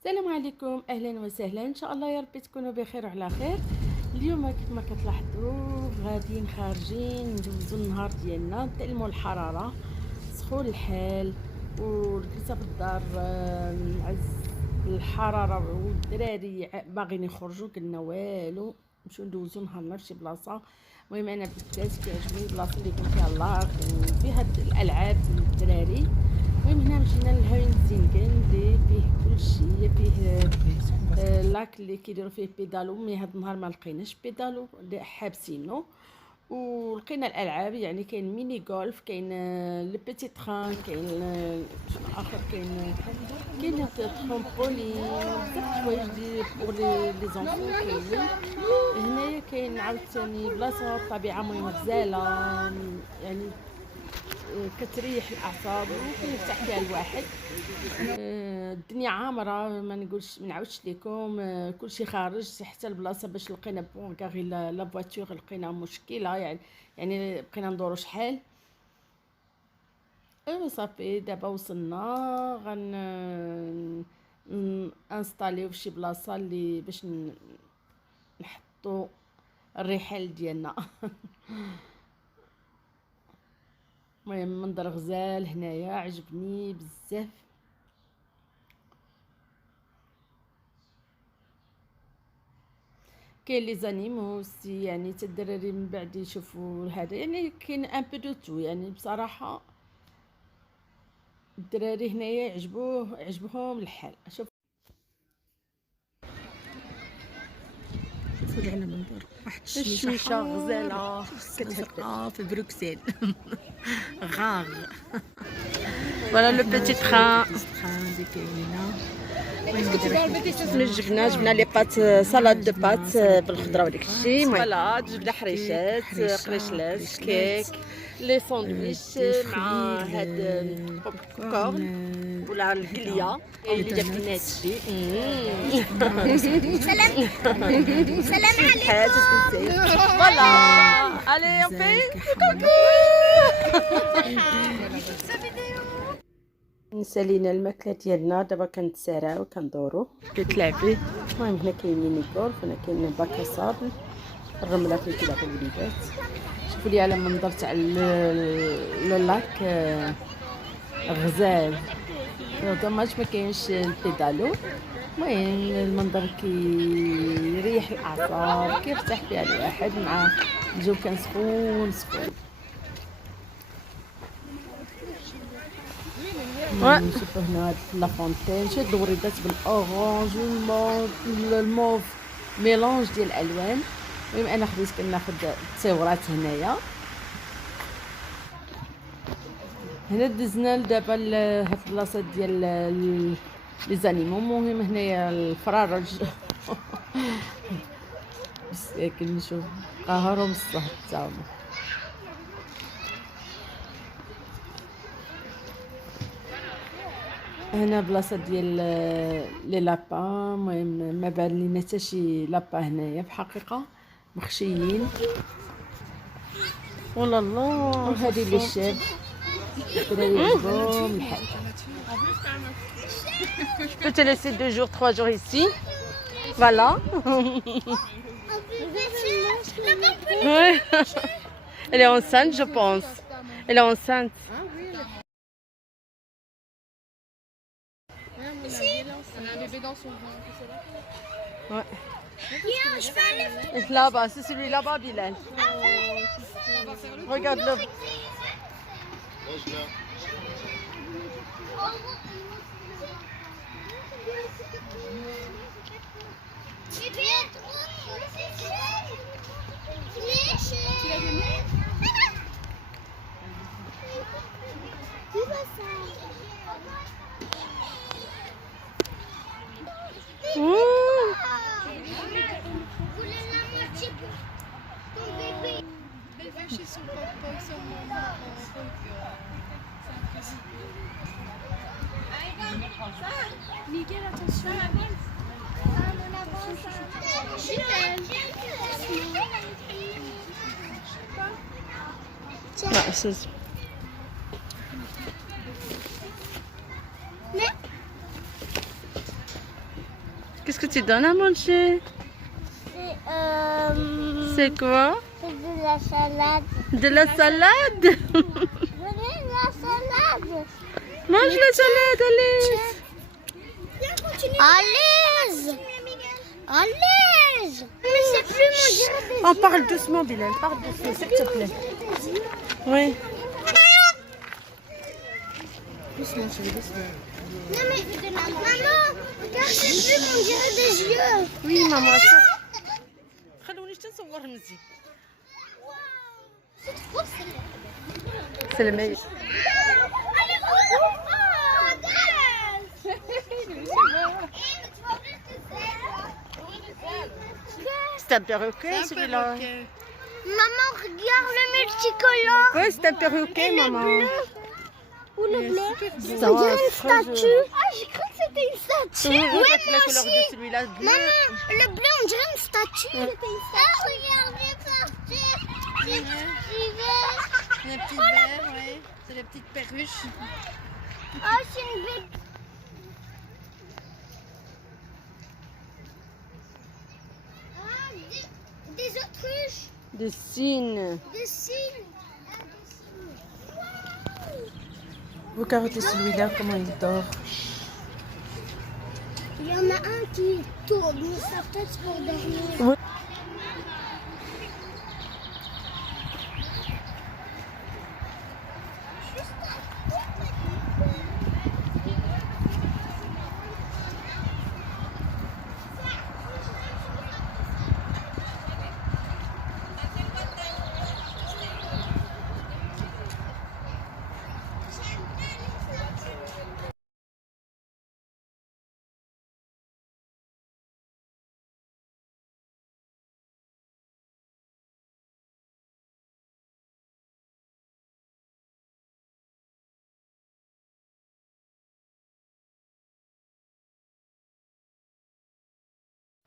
السلام عليكم، اهلا وسهلا. ان شاء الله يا ربي تكونوا بخير وعلى خير. اليوم كيف ما كتلاحظوا غاديين خارجين ندوزو النهار ديالنا، نتعلموا الحراره، سخون الحال والجلسه في الدار. نعز الحراره والدراري باغيين يخرجوا، قلنا والو نمشيو ندوزو نهارنا فشي بلاصه. المهم انا بالذات كيعجبني البلاصه اللي يكون فيها اللاك وفيها الالعاب للدراري. المهم هنا مشينا للهاين زينكن اللي فيه كلشي، فيه لاك اللي كيديروا فيه بيدالو، مي هاد النهار ما لقيناش بيدالو اللي حابسينو، ولقينا الالعاب. يعني كاين ميني غولف، كاين لو بيتي تران، كاين شنو اخر، كاين ترامبولين، بزاف د الحوايج لي بوغ لي زونفون كاينين. هنايا كاين عاوتاني بلاصه الطبيعه مهمه غزاله، يعني كتريح الاعصاب وكيرتاح فيها الواحد. الدنيا عامره، ما نقولش ما نعاودش لكم. كلشي خارج حتى البلاصه باش لقينا بون كاغي لا فواتور لقينا مشكله، يعني بقينا ندورو شحال. صافي دابا وصلنا، غن انستاليو فشي بلاصه اللي باش نحطو الرحال ديالنا. المهم منظر غزال هنايا، عجبني بزاف. كاين لي زانيموس، يعني حتى الدراري من بعد يشوفوا هذا، يعني كاين ان بو دو تو. يعني بصراحه الدراري هنايا عجبهم الحال. شوفوا لي على منظر واحد الشميشه غزاله كتهبط في بروكسل. غاغ فوالا لو بيتي تران. اللي كاينين. جبنا لي بات، سلطه دو بات بالخضره وداك الشيء. فوالا جبنا حريشات، قريشلات، كيك، لي ساندويتش مع هاد بوب كورن ولا القليه اللي جاب لنا هادشي. سلام عليكم. فوالا الي اون في نسالينا الماكله ديالنا. دابا كنتساراو كندورو كتلعبي. المهم هنا كاين ميني غولف، هنا كاين باكا صابل، الرمله فين كيلعبوا الوليدات. شوفوا لي على المنظر تاع لو لاك، غزال. دوماج ما كاينش البيدالو. المهم المنظر كيريح الاعصاب، كيرتاح فيها الواحد، مع الجو كان سخون سخون. نشوفوا هنا هاد لافونتين، شاد الوريدات بالاورانج والموف، ميلونج ديال الالوان. المهم انا خديت كناخد التصويرات هنايا. هنا دزنا دابا لهاد البلاصه ديال لي زانيمو. المهم هنايا الفرارج. مساكن نشوف قهرهم الصهد تاعهم. هنا بلاصه ديال لي لابا. المهم ما بان لينا حتى شي لابا هنايا، في الحقيقه مخشيين. والله الله، وهذه اللي الشاب الدراري عجبهم الحال. Je peux te laisser 2 jours, 3 jours ici. Voilà. Ouais. Elle est enceinte, je pense. Elle est enceinte. On a un bébé dans son ventre. Ouais. Je vais aller. Là-bas, c'est celui là-bas, Bilal. Regarde-le. Nickel, attention. لا أستاذ. Qu'est-ce que tu donnes à manger? C'est quoi? C'est de la salade. De la salade? Venez, la salade. Mange la salade, allez. À l'aise. À l'aise. Mais c'est plus mon On parle doucement, Bilal. Parle doucement, s'il te plaît. Oui. Doucement, chérie, doucement. Non mais, maman, regarde, c'est plus mon dirait des yeux. Oui, maman. خلوني نصور مزيان. C'est trop salé. C'est le meilleur. C'est un perroquet, celui-là. Maman, regarde le multicolore. Oui, c'est un perroquet, maman. Ou le bleu. Ça On va, dirait une c'est très statue. Ah, j'ai cru que c'était une statue. Oui, Ouais, la moi couleur de aussi. celui-là bleu. Maman, le bleu, on dirait une statue. C'était une statue. Ah, regardez, partir. C'est Les petits verres, ouais. C'est les petites perruches. Oh, c'est une belle. Ah, des autruches. Des cygnes. Des cygnes. Vous carottez celui-là, comment il dort. Il y en a un qui tourne sa tête pour dormir. Oui.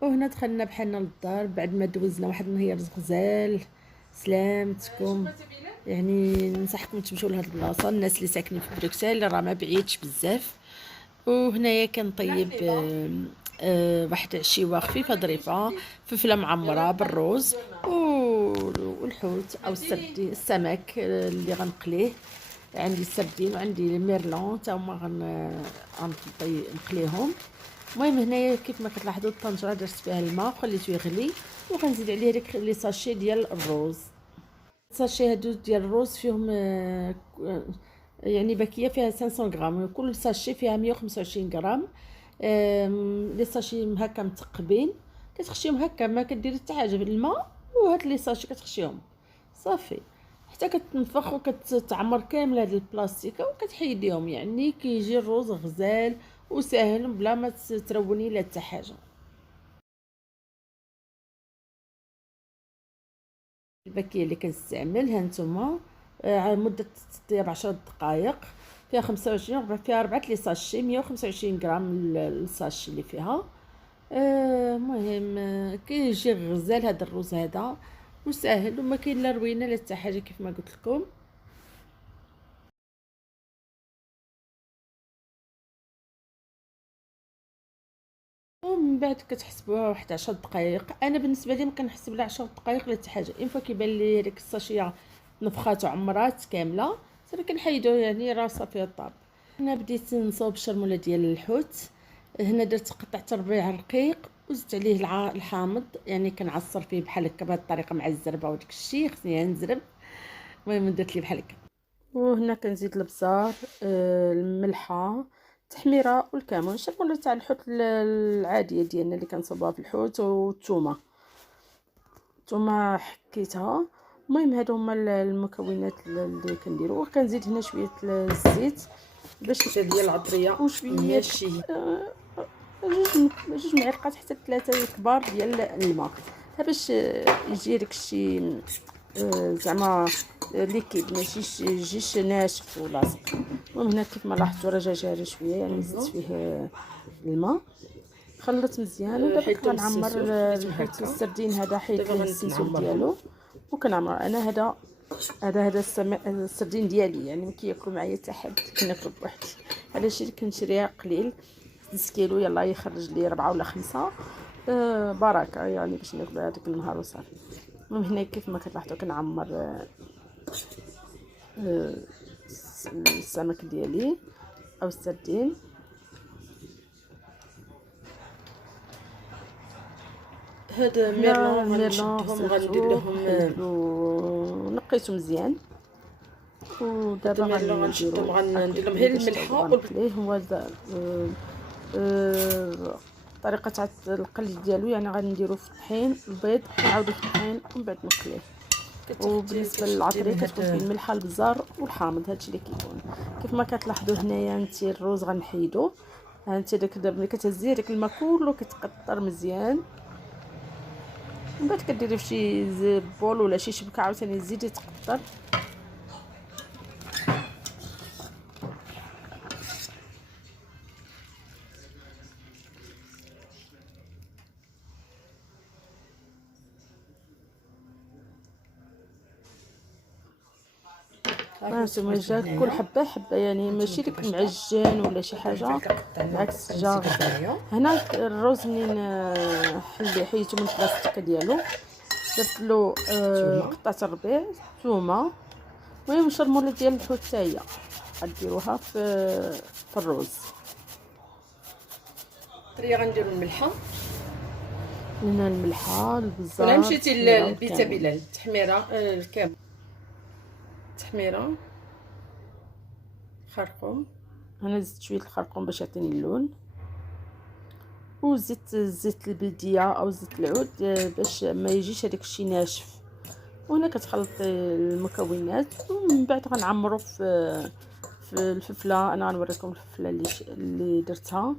وهنا دخلنا بحالنا للدار بعد ما دوزنا واحد النهار غزال. سلامتكم. يعني ننصحكم تمشيو لهاد البلاصه الناس اللي ساكنين في بروكسل راه ما بعيدش بزاف. وهنايا كنطيب واحد عشيوه خفيفه ظريفه فلفله معمره بالروز والحوت او السمك اللي غنقليه. عندي السردين وعندي الميرلون تا هما غنقليهم. المهم هنايا كيف ما كتلاحظوا الطنجره درت فيها الماء وخليته يغلي وغنزيد عليه ديك لي ساشي ديال الروز. الساشي هادو ديال الروز فيهم يعني باكيه فيها 500 غرام. كل ساشي فيها 125 غرام. لي ساشي هكا مثقبين كتخشيهم هكا ما كديري حتى حاجه بالماء وهاد لي ساشي كتخشيهم صافي حتى كتنفخ وكتعمر كامل هاد البلاستيكه وكتحيديهم. يعني كيجي الروز غزال وسهل بلا ما تروني لا حتى حاجه. الباكيه اللي كنستعمل ها نتوما مده الطياب 10 دقائق فيها 25 فيها 4 لي ساشي 125 غرام الساشي اللي فيها. المهم كيجي غزال هذا الروز هذا وسهل وما كاين لا روينه لا حتى حاجه كيف ما قلت لكم. ومن بعد كتحسبوها واحد 10 دقائق. انا بالنسبه لي ما كنحسب لا 10 دقائق لا حتى حاجه. اين فوا كيبان لي ديك الساشيه نفخات وعمرات كامله صافي كنحيدو يعني راه صافي الطاب. انا بديت نصوب الشرموله ديال الحوت. هنا درت قطعه ربيع رقيق وزدت عليه الحامض يعني كنعصر فيه بحال هكا بهذه الطريقه مع الزربه وداك الشيء خصني نزرب. المهم درت ليه بحال هكا. وهنا كنزيد البزار الملحه التحميره والكمون. الشرموله تاع الحوت العاديه ديالنا اللي كنصوبوها في الحوت والثومه حكيتها. المهم هادو هما المكونات اللي كنديرو. وكنزيد هنا شويه الزيت باش ديال العطريه وشويه الشهي جوج معلقات حتى 3 كبار ديال الماء باش يجي داكشي زعما ليكيد ماشي يجيش ناشف ولاصق. المهم هنا كيف ما لاحظتوا راه جا شويه يعني زدت فيه الماء خلط مزيان. ودابا كنعمر الحوت السردين هذا حيت السنسول ديالو وكنعمر. انا هذا السردين ديالي يعني ما كياكلوا معايا حتى حد كناكل بوحدي. هذا الشيء اللي كنشريها قليل 6 كيلو يلا يخرج لي 4 ولا 5 بركه يعني باش ناكل هذاك النهار وصافي. المهم هنا كيف ما كتلاحظوا كنعمر السمك ديالي او السردين. هاد ميرلون غنشدهم غندير لهم نقيته مزيان ودابا ميرلون غنشدهم غندير لهم غير الملحه والبلح. هو طريقه تاع القلي ديالو يعني غنديرو في الطحين البيض ونعاودو في الطحين ومن بعد نقليه. وبالنسبه للعطريه كتكون فيه الملحه البزار والحامض هادشي اللي كيكون. كيف ما كتلاحظوا هنايا انت الروز غنحيدو انت داك ملي كتهزيه داك الماء كله كيتقطر مزيان من بعد كديري في شي بول ولا شي شبكه عاوتاني تزيدي تقطر. هانتوما جا كل حبه حبه يعني ماشي داك معجن ولا شي حاجه بالعكس جا هنا الروز منين حيدتو من البلاستيك ديالو درت له قطعه الربيع ثومه. المهم شرموله ديال الحوت حتى هي غديروها في الروز. غنديروا الملحه هنا الملحه البزار. ولا مشيتي للبيتا بلال التحميره الكاب تحميره خرقوم. انا زدت شويه الخرقوم باش يعطيني اللون وزدت زيت البلديه او زيت العود باش ما يجيش هذاك الشيء ناشف. وهنا كتخلطي المكونات ومن بعد غنعمرو في الفلفله. انا غنوريكم الفلفله اللي درتها.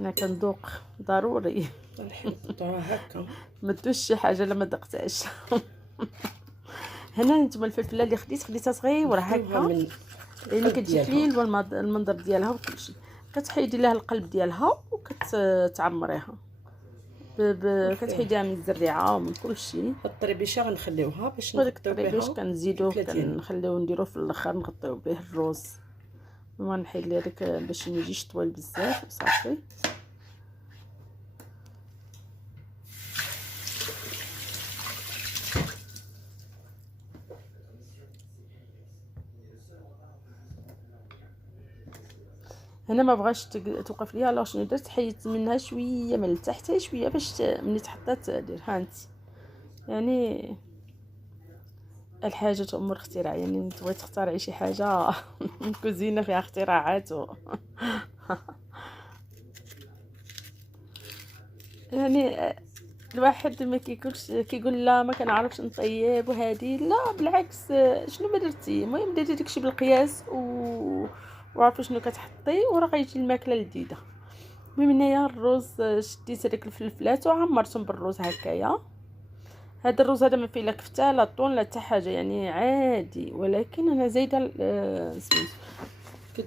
انا كندوق ضروري نحطوها هكا ما دوش شي حاجه لما دقتهاش. هنا نتوما الفلفله اللي خديتها صغيره هكا يعني كتجي لي المنظر ديالها وكلشي. كتحيدي لها القلب ديالها وكتعمريها كتحيديها من الزريعه ومن كلشي. الطريبيشه غنخليوها باش هذاك نغطيو بها الطريبيش كنزيدوه كنخليوه نديروه في الاخر نغطيو به الروز. وما نحيد لي هذاك باش ما يجيش طويل بزاف وصافي. هنا ما بغاش توقف ليها لا شنو درت حيدت منها شويه من التحت شويه باش ملي تحطات دير هانت يعني الحاجه امور اختراع. يعني تبغي تخترعي شي حاجه كوزينه فيها اختراعات يعني الواحد ما كيقولش كيقول لا ما كنعرفش نطيب وهذه لا بالعكس شنو ما درتي. المهم درتي داكشي بالقياس وعرفي شنو كتحطي وراه غيجي الماكله لذيذه. المهم هنايا الروز شديت هذيك الفلفلات وعمرتهم بالروز هكايا. هذا الروز هذا ما فيه لا كفته لا طون لا حتى حاجه يعني عادي. ولكن انا زايده سميتو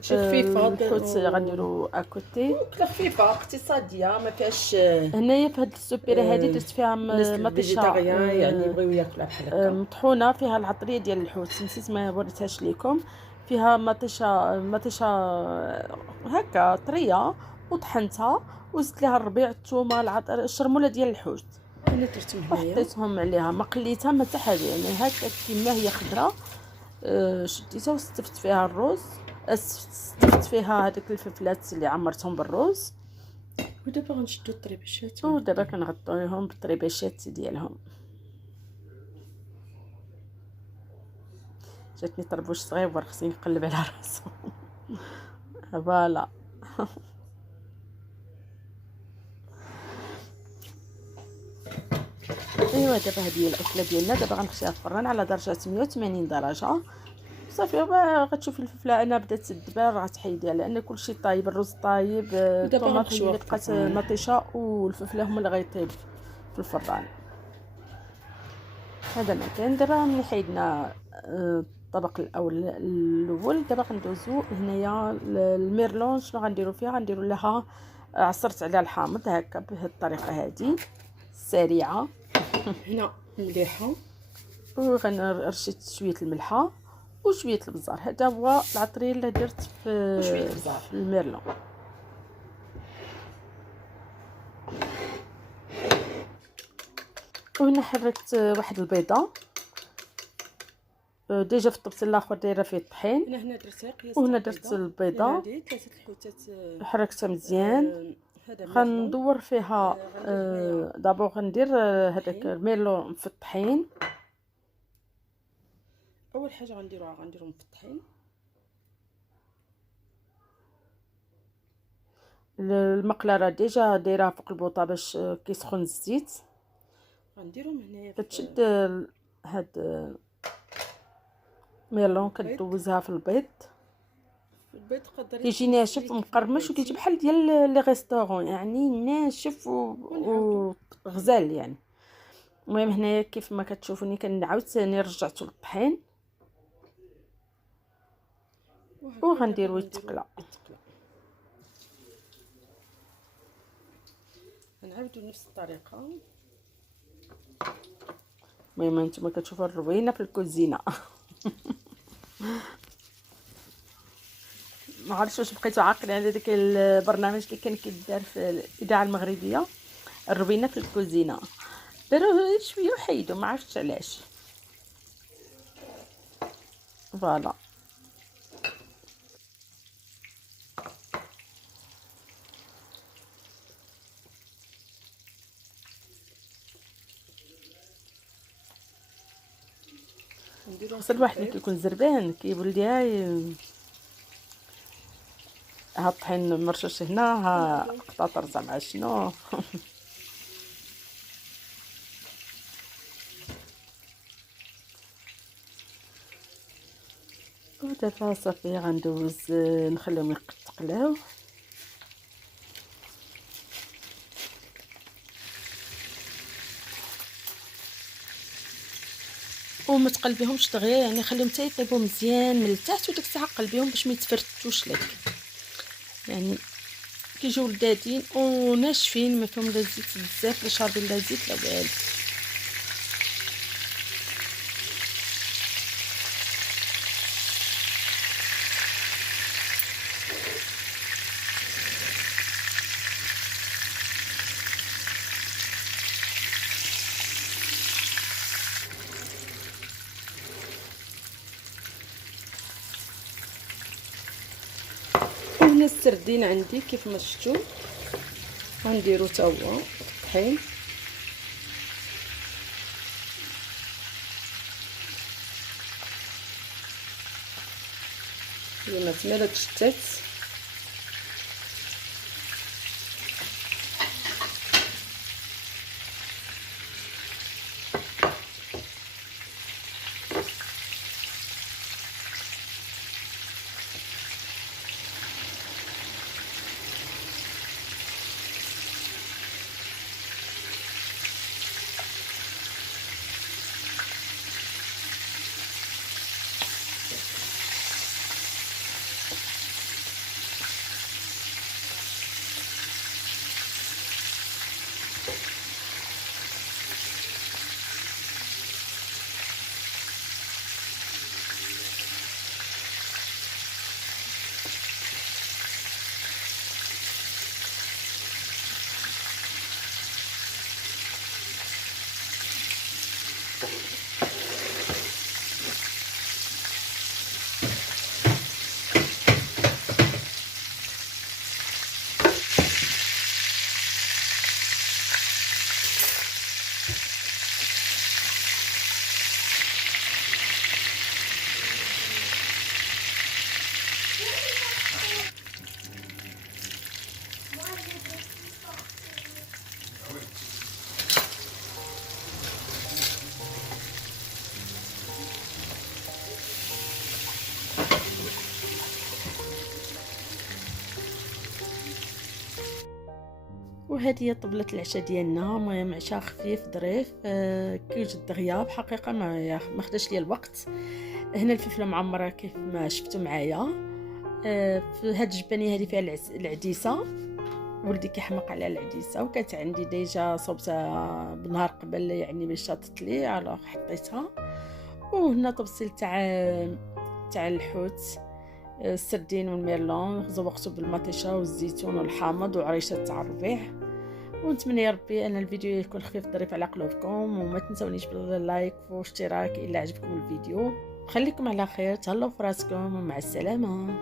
خفيفه الحوت غنديرو اكوتي خفيفه اقتصاديه ما فيهاش. هنايا في هاد السوبيره هذه درت فيها مطيشه يعني بغيو ياكلوها بحال هكا مطحونه فيها العطريه ديال الحوت. نسيت ما وريتهاش لكم. فيها مطيشه هكا طريه وطحنتها وزدت لها الربيع الثومه العطر الشرموله ديال الحوت. انا درتهم هنايا حطيتهم عليها ما قليتها ما حتى حاجه يعني هكا كيما هي خضره. شديتها وستفت فيها الروز استفت فيها هذيك الفلفلات اللي عمرتهم بالروز. ودابا غنشدو الطريبيشات ودابا كنغطيوهم بالطريبيشات ديالهم. جاتني طربوش صغير خصني نقلب على راسو فوالا. ايوا دابا هذه هي الاكله ديالنا. دابا غنخشيها في الفران على درجه 180 درجه صافي. غتشوفي الفلفله انا بدات تدبر غتحيديها لان كلشي طايب الروز طايب الطوماط اللي بقات مطيشه والفلفله هما اللي غيطيب في الفران. هذا ما كان. دابا ملي حيدنا الطبق الاول دابا غندوزو هنايا الميرلون. شنو غنديرو فيها؟ غنديرو لها عصرت عليها الحامض هكا بهذه الطريقه هذه سريعه. هنا مليحه وغنرشيت شويه الملحه وشويه البزار. هذا هو العطريه اللي درت وشوية في البزار. الميرلون. وهنا حركت واحد البيضه ديجا في الطبسيل الاخر دايره فيه الطحين. هنا درت قياس وهنا درت البيضه عندي 3 الحوتات. حركتها مزيان. هذا غندور فيها دابور غندير هذاك الميرلون في الطحين. اول حاجه غنديروهم في الطحين. المقلره ديجا دايره فوق البوطه باش كيسخن الزيت. غنديرهم هنايا كتشد هاد ميرلون كدوزها في البيض. البيض قدري كيجي ناشف ومقرمش وكيجي بحال ديال لي ريستورون، يعني ناشف وغزال يعني. المهم هنايا كيف ما كتشوفوني كنعاود ثاني رجعته للطحين وغنديرو يتقلى. غنعاودو نفس الطريقه. المهم نتوما كتشوفوا الروينه في الكوزينه. ما عرفتش واش بقيتو عاقلين على داك البرنامج اللي كان كيدار في الاذاعه المغربيه، الروينه في الكوزينه. داروا شويه وحيدوا ما عرفتش علاش. فوالا خاص الواحد ملي كيكون زربان كيقول لي هاي ها الطحين مرشوش هنا، ها قطاطر زعما شنو. ودابا صافي غندوز نخليهم يتقلاو. وما تقلبيهمش دغيا، يعني خليهم حتى يطيبوا مزيان من التحت وديك الساعه قلبيهم باش ما يتفرتوش لك. يعني كيجيو لذاذين وناشفين ما فيهم لا زيت بزاف لا شاربين لا زيت لا والو. وهنا السردين عندي كيف ما شفتوا غنديرو تا هو الطحين. كما تمالت شتات. وهذه هي طبلة العشاء ديالنا. المهم عشاء خفيف ظريف كيوجد دغيا بحقيقه ما خداش ليا الوقت. هنا الفلفله معمره كيف ما شفتوا معايا. في هاد الجبانيه هذه فيها العديسه، ولدي كيحمق على العديسه وكانت عندي ديجا صوبتها بالنهار قبل يعني باش شاطت لي على حطيتها. وهنا طبسيل تاع تاع الحوت، السردين والميرلون زوقته بالمطيشه والزيتون والحامض وعريشه تاع الربيع. ونتمنى يا ربي ان الفيديو يكون خفيف ظريف على قلوبكم، وما تنسونيش باللايك والاشتراك الا عجبكم الفيديو. خليكم على خير، تهلاو فراسكم ومع السلامه.